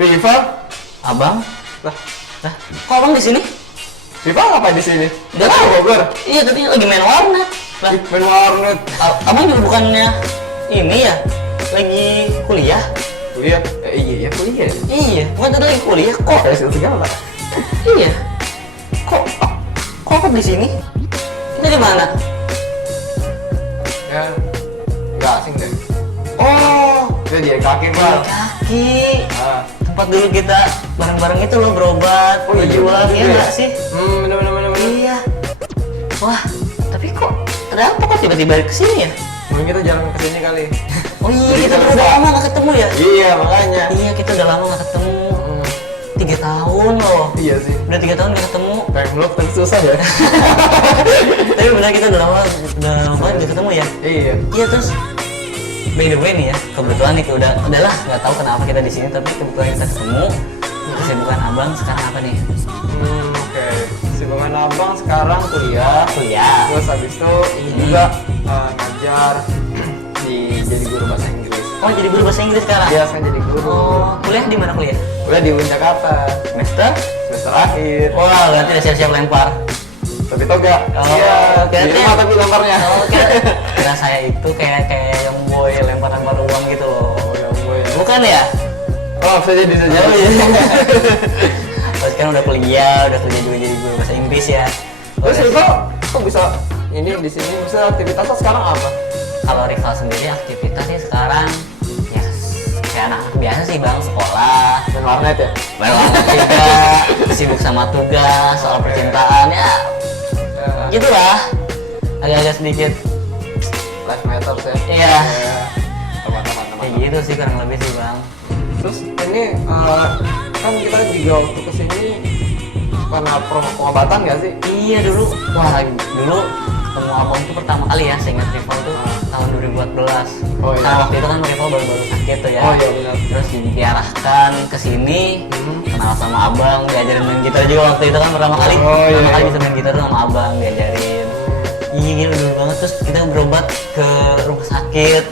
Viva? Abang? Lah, Kok abang di sini? Viva ngapain di sini? Nggak Tahu tahu. Bogor. Iya, tadi lagi main warnet. Lah, Main warnet. abang juga bukannya ini ya? Lagi kuliah? Kuliah? Iya kuliah. Iya, bukan tadi lagi kuliah kok. Kayak segala. Iya. Kok kok di sini? Kita di mana? Ya, nggak asing deh. Oh, Kita jadi kaki bang. kaki. Ah. Tempat dulu kita bareng-bareng itu loh berobat, Oh, iya, berjuang, bener ya juga nggak ya? sih? Bener. Iya. Wah, tapi kok ada apa kok tiba-tiba kesini ya? Mungkin kita jalan ke sini kali. Oh iya, Jadi kita kita udah bisa. lama nggak ketemu ya? Iya makanya. Iya, kita udah lama nggak ketemu. 3 tahun loh. Iya sih. Udah 3 tahun nggak ketemu. Kayak meluk terus susah ya. Tapi benar kita udah lama banget nggak ketemu ya. Iya. Iya terus. By the way nih ya, kebetulan nih udahlah nggak tahu kenapa kita di sini tapi kebetulan kita ketemu. Kesibukan abang sekarang apa nih? Oke. Kesibukan abang sekarang kuliah. Kuliah. Terus habis itu ini juga ngajar jadi guru bahasa Inggris. Oh jadi guru bahasa Inggris sekarang? Iya, saya jadi guru. Oh kuliah di mana kuliah? Kuliah di UIN Jakarta. Semester akhir. Wah berarti udah siap-siap lempar. Tapi toga. Oh, Iya. kira-kira- Di rumah tapi lemparnya. Oh kira saya itu kayak yang boy lempar-lempar uang gitu loh. Oh ya ampun ya. Bukan ya? Oh bisa jadi. Oh iya. Terus kan udah kuliah, udah kerja juga jadi guru bahasa Inggris ya. Terus Udah- Rival kok bisa ini di sini? Misalnya aktivitasnya sekarang apa? Kalau rival sendiri aktivitas sih sekarang ya kayak anak-anak biasa sih bang, sekolah, Main warnet ya? main warnet juga, sibuk sama tugas, soal percintaan ya gitulah, agak-agak sedikit Life matters ya? Iya. Teman-teman. kayak gitu sih kurang lebih sih bang. Terus ini kan kita juga waktu kesini karena promo pengobatan nggak sih? Iya dulu, wah dulu ketemu abang itu pertama kali ya, saya ingat rival tuh tahun 2014. Oh, iya. Karena waktu itu kan rival baru-baru sakit tuh ya. Oh iya benar. Terus diarahkan ke sini, kenal sama abang, diajarin main gitar juga waktu itu kan pertama kali. Oh, iya, Pertama kali iya. bisa main gitar tuh sama abang, diajarin. Iya gila dulu banget. Terus kita berobat ke rumah sakit,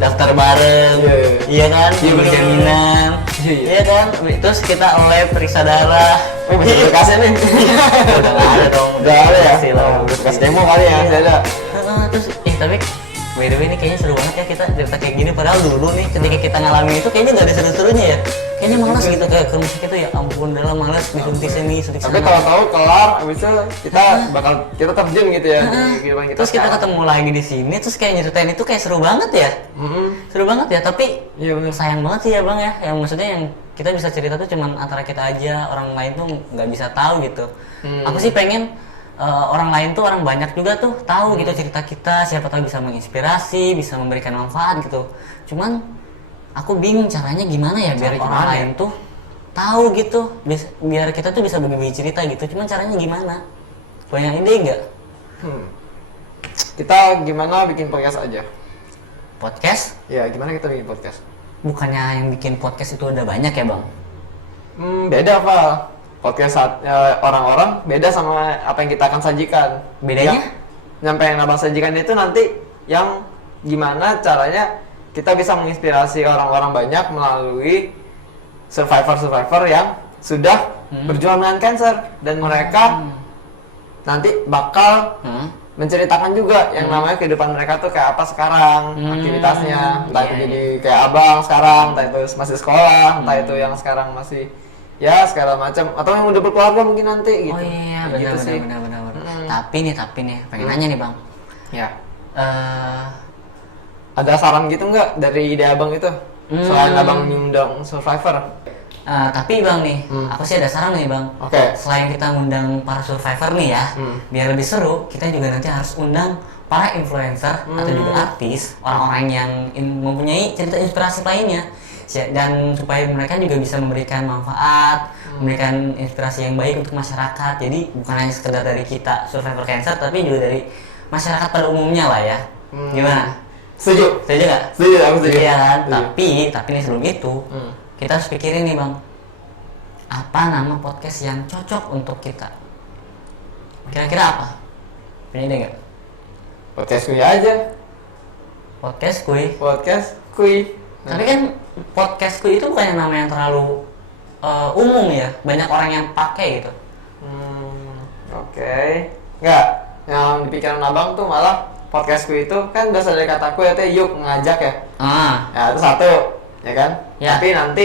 daftar bareng, Iya, kan, Iya, beli bener. jaminan, Iya. kan. Terus kita lab periksa darah. Oh masih berkasnya nih? Udah nggak ada dong. Udah ada ya? Sih lah. Berkas demo kali ya masih ada. Terus tapi by the way ini kayaknya seru banget ya kita cerita kayak gini, padahal dulu nih ketika kita ngalamin itu kayaknya nggak ada seru-serunya ya, kayaknya malas gitu kayak ke rumah sakit tuh ya ampun dalam malas disuntik sini suntik Tapi sana. tahu-tahu kelar, abis itu kita terjun gitu ya di kehidupan kita. Terus kita sekarang. ketemu lagi di sini terus kayak nyeritain itu kayak seru banget ya, seru banget ya. Tapi Iya benar. sayang banget sih ya bang ya, yang maksudnya yang kita bisa cerita tuh cuman antara kita aja, orang lain tuh nggak bisa tahu gitu. Aku sih pengen orang lain tuh, orang banyak juga tuh tahu gitu cerita kita, siapa tahu bisa menginspirasi, bisa memberikan manfaat gitu. Cuman aku bingung caranya gimana ya biar orang Caranya? lain tuh tahu gitu, biar kita tuh bisa berbagi cerita gitu. Cuman caranya gimana? Punya ide nggak? Kita gimana bikin podcast aja? Podcast? Ya gimana kita bikin podcast? Bukannya yang bikin podcast itu udah banyak ya bang? Beda Val. Podcast orang-orang beda sama apa yang kita akan sajikan. Bedanya? Yang yang abang sajikan itu nanti yang gimana caranya kita bisa menginspirasi orang-orang banyak melalui survivor yang sudah berjuang dengan cancer, dan mereka nanti bakal menceritakan juga yang namanya kehidupan mereka tuh kayak apa sekarang, aktivitasnya, entah itu jadi kayak abang sekarang, entah itu masih sekolah, entah itu yang sekarang masih ya segala macam, atau yang udah berkeluarga mungkin nanti gitu. Oh iya, Kayak gitu sih. benar. Tapi nih, pengen nanya nih bang. Ya. Eh, Ada saran gitu nggak dari ide abang itu? Selain abang ngundang survivor. tapi bang nih, aku sih ada saran nih bang. Oke. Selain kita ngundang para survivor nih ya, biar lebih seru, kita juga nanti harus undang para influencer atau juga artis, orang-orang yang mempunyai cerita inspirasi lainnya. Dan supaya mereka juga bisa memberikan manfaat, memberikan inspirasi yang baik untuk masyarakat. Jadi bukan hanya sekedar dari kita survivor cancer, tapi juga dari masyarakat pada umumnya lah ya. Gimana? Setuju. Setuju nggak? Setuju, aku setuju. Iya kan? Setuju. Tapi nih sebelum itu, kita harus pikirin nih bang, apa nama podcast yang cocok untuk kita? Kira-kira apa? Punya ide nggak? Podcast kui aja. Podcast kuy. Podcast kui. Tapi kan podcast kuy itu bukan nama yang terlalu umum ya, banyak orang yang pakai gitu. Oke. Nggak, yang di pikiran abang tuh malah podcastku itu kan berasal dari kataku ya teh yuk ngajak ya. Ya itu satu, ya kan? Ya. Tapi nanti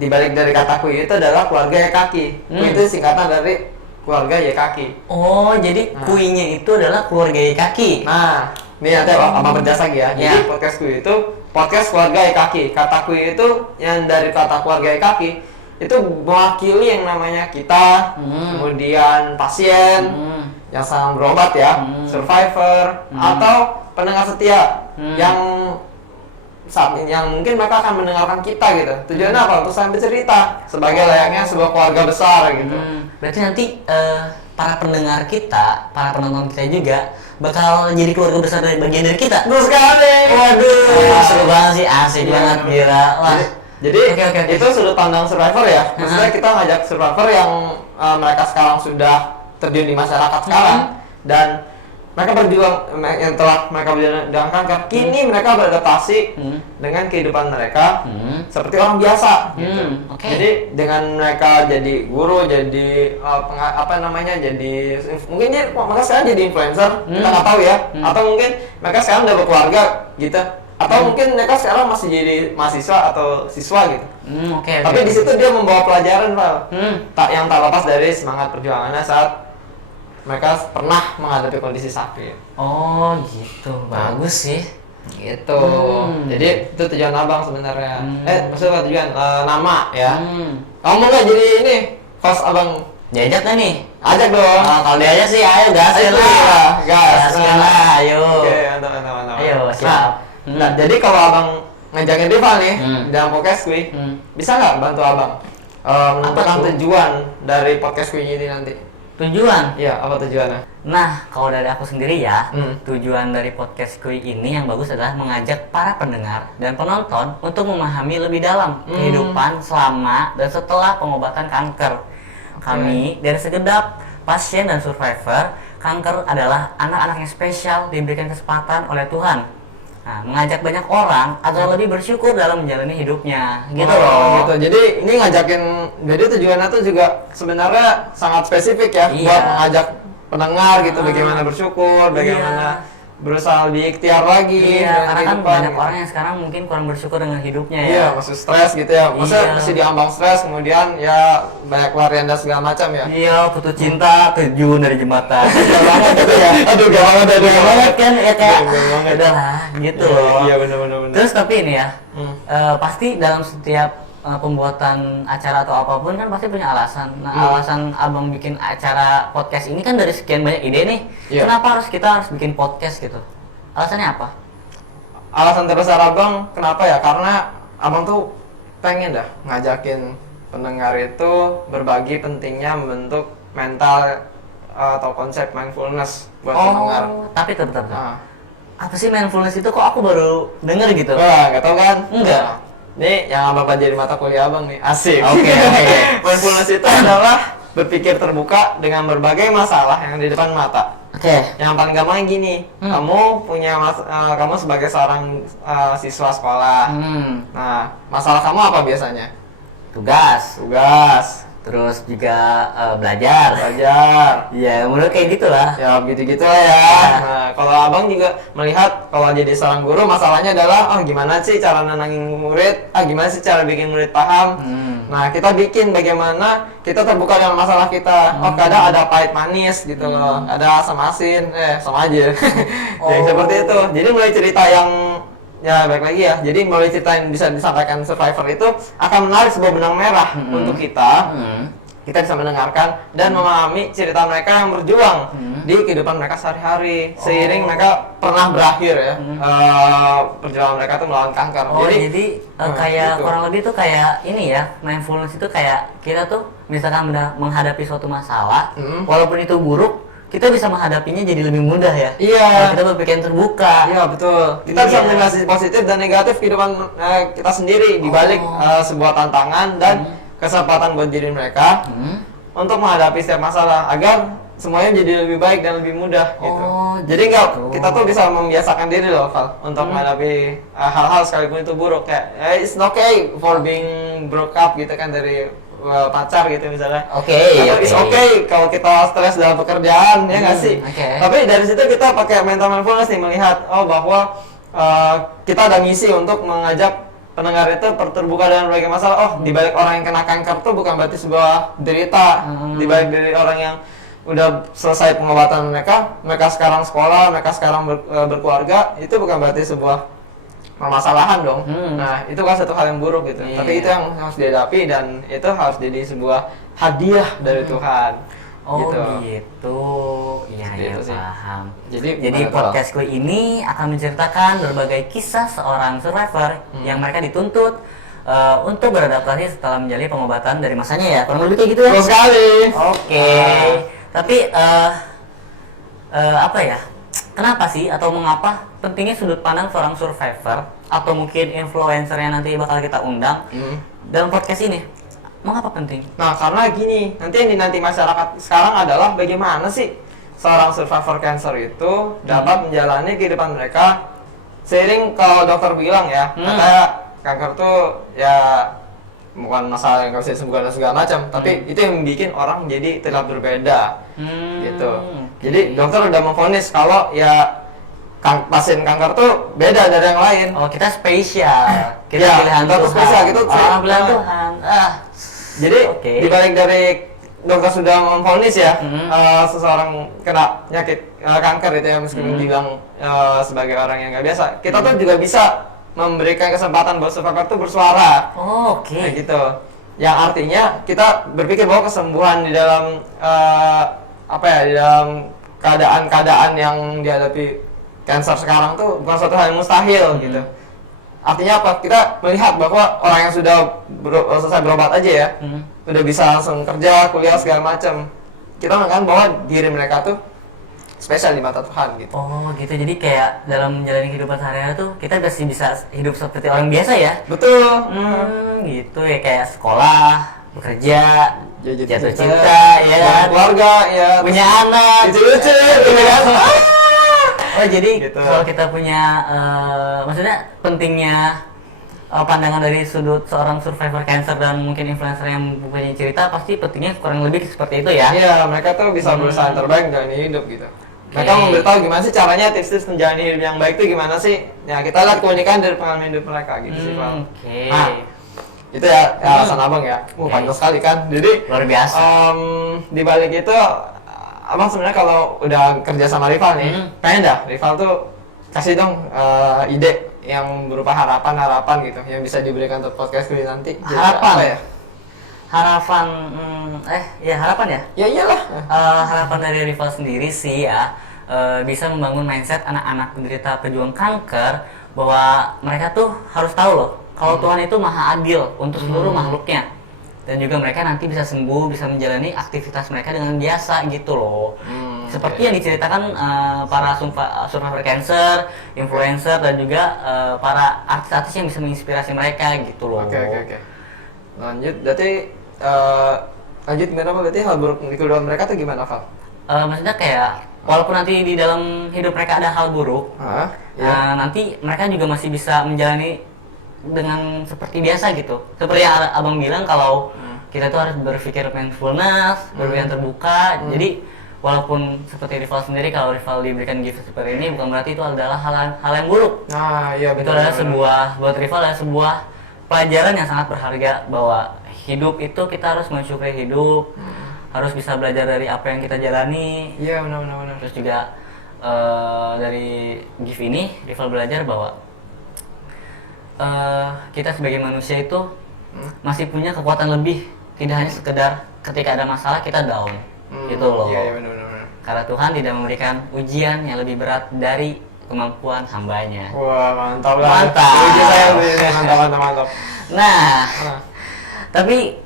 dibalik dari kataku itu adalah keluarga Kaki. Itu singkatan dari keluarga Kaki. Oh, jadi kuinya itu adalah keluarga Kaki. Nah, ini nanti abang berjasa lagi ya. Jadi podcastku itu podcast keluarga Kaki. Kataku itu yang dari kata keluarga Kaki itu mewakili yang namanya kita, kemudian pasien yang sedang berobat ya, survivor atau pendengar setia yang saat ini yang mungkin mereka akan mendengarkan kita gitu. Tujuannya apa? Untuk saling bercerita sebagai layaknya sebuah keluarga besar gitu. Berarti nanti para pendengar kita, para penonton kita juga bakal jadi keluarga besar dari bagian dari kita. Betul sekali. Waduh, seru banget sih, asik banget, gila. Wah. Jadi Oke. itu sudut pandang survivor ya. Maksudnya kita ngajak survivor yang mereka sekarang sudah terjun di masyarakat sekarang dan mereka berjuang yang telah mereka berjuang dengan kanker. Kini mereka beradaptasi dengan kehidupan mereka seperti orang biasa gitu. Jadi dengan mereka jadi guru, jadi jadi mungkin dia mereka sekarang jadi influencer, kita nggak tahu ya. Atau mungkin mereka sekarang udah berkeluarga gitu. Atau mungkin mereka sekarang masih jadi mahasiswa atau siswa gitu. Tapi di situ dia membawa pelajaran, Pak. Yang tak lepas dari semangat perjuangannya saat mereka pernah menghadapi kondisi sakit. Oh gitu, bagus sih. Gitu. Jadi itu tujuan abang sebenarnya. Maksudnya tujuan nama ya. Kamu mau nggak jadi ini host abang? Diajak kan nih? Ajak dong. Kalau diajak sih, ayo gasin lah. Gasin lah, ayo. Oke, mantap. Ayo, siap. Nah, jadi kalau abang ngajakin Deva nih dalam podcast gue, bisa nggak bantu abang menentukan tujuan dari podcast gue ini nanti? Tujuan? Iya, apa tujuannya? Nah, kalau dari aku sendiri ya, tujuan dari podcast Kui ini yang bagus adalah mengajak para pendengar dan penonton untuk memahami lebih dalam kehidupan selama dan setelah pengobatan kanker. Kami dari segenap pasien dan survivor, kanker adalah anak-anak yang spesial diberikan kesempatan oleh Tuhan. Nah, mengajak banyak orang agar lebih bersyukur dalam menjalani hidupnya, gitu loh. Gitu. Jadi ini ngajakin, jadi tujuannya tuh juga sebenarnya sangat spesifik ya, buat mengajak pendengar gitu, bagaimana bersyukur, bagaimana berusaha lebih ikhtiar lagi. Karena kan banyak orang yang sekarang mungkin kurang bersyukur dengan hidupnya ya. Iya, masih stres gitu ya. Maksudnya masih diambang stres, kemudian ya banyak pelarian dan segala macam ya. Iya, putus cinta, terjun dari jembatan. Gak banget gitu ya. Aduh, gak banget Kan ya kayak udah lah gitu loh. Iya, bener. Terus tapi ini ya, pasti dalam setiap pembuatan acara atau apapun kan pasti punya alasan. Nah, alasan abang bikin acara podcast ini kan dari sekian banyak ide nih. Kenapa kita harus bikin podcast gitu? Alasannya apa? Alasan terbesar abang kenapa ya? Karena abang tuh pengen dah ngajakin pendengar itu berbagi pentingnya membentuk mental atau konsep mindfulness buat pendengar. Tapi tetap. Apa sih mindfulness itu, kok aku baru denger gitu? Wah, nggak tahu kan? Enggak. Nih yang abang pelajari mata kuliah abang nih, asik. Oke. Mindfulness itu adalah berpikir terbuka dengan berbagai masalah yang di depan mata. Yang paling gampang gini, kamu punya kamu sebagai seorang siswa sekolah. Nah, masalah kamu apa biasanya? Tugas. Terus juga belajar. Ya, menurut kayak gitulah. Ya, gitu-gitu lah ya. Nah, kalau abang juga melihat kalau jadi seorang guru masalahnya adalah gimana sih cara nenangin murid, gimana sih cara bikin murid paham. Nah, kita bikin bagaimana kita terbuka dengan masalah kita. Kadang ada pahit manis gitu loh. Ada asam asin, sama aja. Yang seperti itu. Jadi mulai cerita yang baik lagi ya. Jadi melalui cerita yang bisa disampaikan survivor itu akan menarik sebuah benang merah untuk kita. Kita bisa mendengarkan dan memahami cerita mereka yang berjuang di kehidupan mereka sehari-hari. Seiring mereka pernah berakhir ya perjuangan mereka itu melawan kanker. Jadi kayak gitu. Kurang lebih tuh kayak ini ya, mindfulness itu kayak kita tuh misalkan menghadapi suatu masalah, walaupun itu buruk, kita bisa menghadapinya jadi lebih mudah ya. Iya. Kita berpikir terbuka. Iya, betul. Kita bisa menerima sisi positif dan negatif kehidupan kita sendiri di balik sebuah tantangan dan kesempatan buat diri mereka untuk menghadapi setiap masalah agar semuanya jadi lebih baik dan lebih mudah gitu. Jadi kita tuh bisa membiasakan diri loh, Val, untuk menghadapi hal-hal sekalipun itu buruk, kayak it's okay for being broke up gitu kan dari pacar gitu misalnya. Oke, Atau oke. is okay kalau kita stres dalam pekerjaan, ya nggak sih? oke. Tapi dari situ kita pakai mental mindfulness nih, melihat bahwa kita ada misi untuk mengajak pendengar itu terbuka dengan berbagai masalah. Oh, di balik orang yang kena kanker tuh bukan berarti sebuah derita. Di balik dari orang yang udah selesai pengobatan mereka sekarang sekolah, mereka sekarang berkeluarga, itu bukan berarti sebuah permasalahan dong. Nah, itu kan satu hal yang buruk gitu. Iya. Tapi itu yang harus dihadapi dan itu harus jadi sebuah hadiah dari Tuhan. Oh gitu. gitu, iya Seperti ya itu sih. paham. Jadi Jadi gimana, podcastku ini akan menceritakan berbagai kisah seorang survivor yang mereka dituntut untuk beradaptasi setelah menjalani pengobatan dari masanya ya, kurang lebih kayak gitu ya. Betul sekali. Oke, tapi apa ya? Kenapa sih atau mengapa pentingnya sudut pandang seorang survivor atau mungkin influencer yang nanti bakal kita undang dalam podcast ini? Mengapa penting? Nah, karena gini, nanti yang dinanti masyarakat sekarang adalah bagaimana sih seorang survivor cancer itu dapat menjalani kehidupan mereka seiring, kalau dokter bilang ya, katanya kanker tuh ya bukan masalah yang nggak bisa disembuhkan dan segala macam, tapi itu yang bikin orang jadi terlihat berbeda, gitu. Jadi dokter udah memvonis kalau ya pasien kanker tuh beda dari yang lain. Oh, kita spesial. Kita Ya, pilihan kita tuh Tuhan. spesial, gitu. Pilihan Tuhan. Jadi Oke. dibalik dari dokter sudah memvonis ya seseorang kena penyakit kanker itu ya, meskipun dibilang sebagai orang yang nggak biasa, kita tuh juga bisa memberikan kesempatan buat survivor tuh bersuara. Oh, oke. Kayak gitu. Yang artinya kita berpikir bahwa kesembuhan di dalam di dalam keadaan-keadaan yang dihadapi cancer sekarang tuh bukan suatu hal yang mustahil gitu. Artinya apa? Kita melihat bahwa orang yang sudah selesai berobat aja ya, udah bisa langsung kerja, kuliah segala macam. Kita mengatakan bahwa diri mereka tuh spesial di mata Tuhan gitu. Oh, gitu. Jadi kayak dalam menjalani kehidupan sehari-hari tuh kita masih bisa hidup seperti orang biasa ya. Betul. Gitu ya, kayak sekolah, bekerja, jatuh cinta, ya punya kan? keluarga, ya Punya anak, lucu-lucu, gitu kan? Oh, jadi Gitu. kalau kita punya maksudnya pentingnya pandangan dari sudut seorang survivor cancer dan mungkin influencer yang mempunyai cerita, pasti pentingnya kurang lebih seperti itu ya. Iya, mereka tuh bisa berusaha yang terbaik menjalani hidup gitu. Mereka memberitahu gimana sih caranya, tips-tips menjalani hidup yang baik itu gimana sih? Ya, kita lihat keunikan dari pengalaman hidup mereka gitu sih, Pak. Oke. Nah, itu ya alasan abang ya. Panjang sekali kan. Jadi Luar biasa. Di balik itu, abang sebenarnya kalau udah kerja sama Rival nih, pengen dah Rival tuh kasih dong ide yang berupa harapan-harapan gitu yang bisa diberikan untuk podcast kali nanti. Jadi Harapan? apa ya? Harapan, ya harapan ya. Ya iyalah. Harapan dari Rival sendiri sih ya, bisa membangun mindset anak-anak penderita pejuang kanker bahwa mereka tuh harus tahu loh kalau Tuhan itu maha adil untuk seluruh makhluknya, dan juga mereka nanti bisa sembuh, bisa menjalani aktivitas mereka dengan biasa gitu loh. Seperti yang diceritakan para survivor cancer, influencer, dan juga para artis-artis yang bisa menginspirasi mereka gitu loh. Oke. Lanjut, berarti lanjut gimana Pak? Berarti hal buruk di kehidupan mereka tuh gimana, Val? Maksudnya kayak walaupun nanti di dalam hidup mereka ada hal buruk, nanti mereka juga masih bisa menjalani dengan seperti biasa gitu. Seperti yang abang bilang, kalau kita tuh harus berpikir mindfulness, berpikir terbuka. Jadi walaupun seperti Rival sendiri, kalau Rival diberikan gift seperti ini, bukan berarti itu adalah hal yang buruk. Nah, iya Itu betul. adalah sebuah, buat Rival adalah sebuah pelajaran yang sangat berharga, bahwa hidup itu kita harus mensyukuri hidup, harus bisa belajar dari apa yang kita jalani. Iya, benar. Terus juga dari gift ini Rival belajar bahwa kita sebagai manusia itu masih punya kekuatan lebih, tidak hanya sekedar ketika ada masalah kita down gitu loh. Iya, benar. Karena Tuhan tidak memberikan ujian yang lebih berat dari kemampuan hambanya. Wah, mantap lah. Mantap. Setuju saya, mantap. Nah, tapi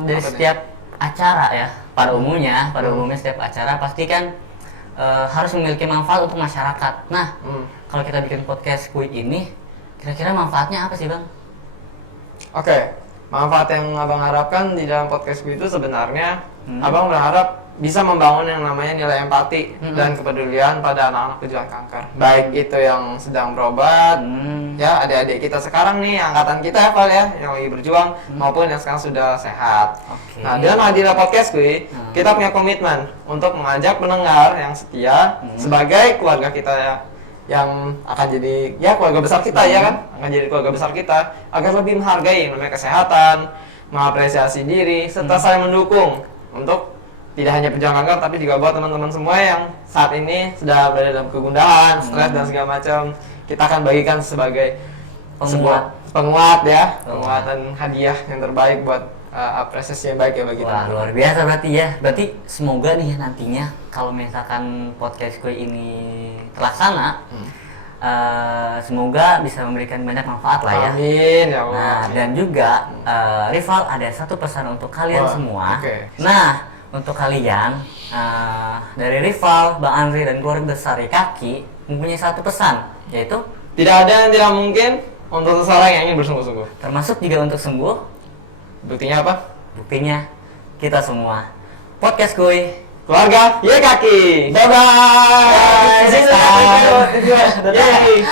dari Apa setiap acara ya, pada umumnya setiap acara pasti kan harus memiliki manfaat untuk masyarakat. Nah, kalau kita bikin podcast Quick ini, kira-kira manfaatnya apa sih, Bang? Oke. manfaat yang abang harapkan di dalam podcast gue itu sebenarnya abang berharap bisa membangun yang namanya nilai empati dan kepedulian pada anak-anak pejuang kanker. Baik itu yang sedang berobat, ya adik-adik kita sekarang nih, angkatan kita ya Val ya, yang lagi berjuang, maupun yang sekarang sudah sehat. Nah, dengan hadirnya podcast gue, kita punya komitmen untuk mengajak pendengar yang setia sebagai keluarga kita ya, yang akan jadi ya keluarga besar kita ya kan, akan jadi keluarga besar kita, agar lebih menghargai yang namanya kesehatan, mengapresiasi diri, serta saling mendukung untuk tidak hanya pejuang kanker, tapi juga buat teman-teman semua yang saat ini sedang berada dalam kegundahan, stres dan segala macam. Kita akan bagikan sebagai penguat ya, penguatan hadiah yang terbaik buat apresiasi yang baik ya bagi Wah, teman-teman. luar biasa berarti ya. Berarti semoga nih ya nantinya kalau misalkan podcast gue ini terlaksana, semoga bisa memberikan banyak manfaat lah ya. Amin ya Allah. Nah, dan juga Rival ada satu pesan untuk kalian semua. Nah, untuk kalian dari Rival, Bang Andri dan keluarga besar Kaki mempunyai satu pesan, yaitu tidak ada yang tidak mungkin untuk seseorang yang ingin bersungguh-sungguh. termasuk juga untuk sembuh. Buktinya apa? Buktinya kita semua. Podcast gue Keluarga Ye Kaki. bye bye. Yeay.